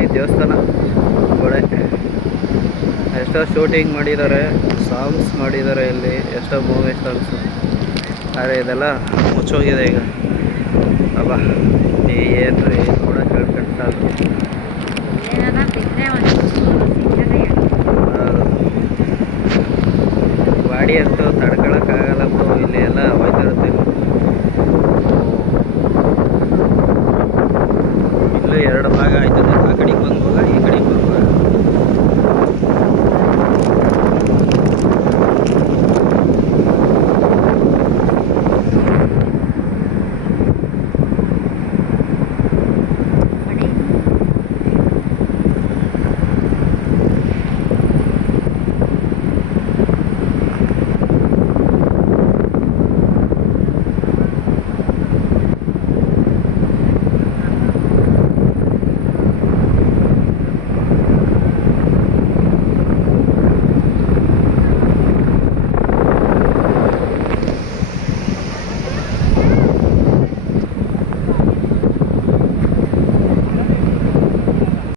ನೋಡಿ ದೇವಸ್ಥಾನ. ಗೋಡೆ ಎಷ್ಟೋ ಶೂಟಿಂಗ್ ಮಾಡಿದ್ದಾರೆ ಸಾಂಗ್ಸ್ ಮಾಡಿದ್ದಾರೆ ಇಲ್ಲಿ ಎಷ್ಟೋ ಮೂವಿ ಸಾಂಗ್ಸ್ ಆದರೆ ಇದೆಲ್ಲ ಮುಚ್ಚೋಗಿದೆ ಈಗ. ಅಬ್ಬಾ ಏನು ರೀ ಕೂಡ ಕೇಳ್ಕೊಂಡು ಗಾಡಿ ಅಂತೂ ತಡ್ಕೊಳಕ್ಕಾಗಲ್ಲ ಬ್ರೋ ಇಲ್ಲಿ ಎಲ್ಲ ಹೋಯ್ತಿರುತ್ತೆ. ಇಲ್ಲೂ ಎರಡು ಭಾಗ ಆಯ್ತು. कटिंग बंद होगा ये